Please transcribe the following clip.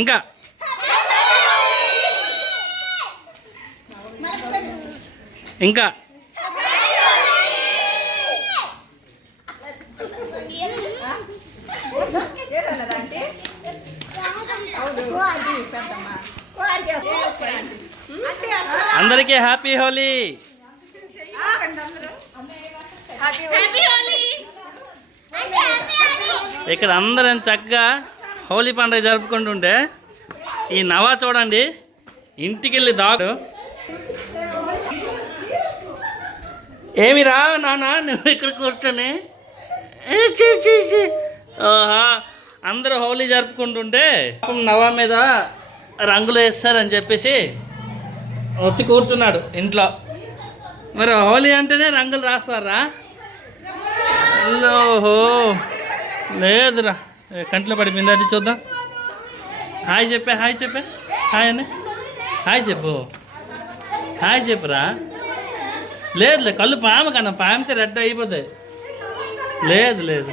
ఇంకా ఇంకా అందరికీ హ్యాపీ హోలీ. ఇక్కడ అందరం చక్కగా హోలీ పండుగ జరుపుకుంటుంటే ఈ నవా చూడండి ఇంటికి వెళ్ళి దాడు. ఏమిరా నాన్న నువ్వు ఇక్కడ కూర్చొని అందరూ హోలీ జరుపుకుంటుంటే నవా మీద రంగులు వేస్తారని చెప్పేసి వచ్చి కూర్చున్నాడు ఇంట్లో. మరి హోలీ అంటేనే రంగులు రాస్తారా? ఓహో లేదురా, కంట్లో పడిపోయింది. అది చూద్దాం. హాయ్ చెప్పే, హాయ్ చెప్పే, హాయ్ అని హాయ్ చెప్పు, హాయ్ చెప్పురా. లేదులే, కళ్ళు పాము కన్నా, పామితే రెడ్ అయిపోతాయి. లేదు లేదు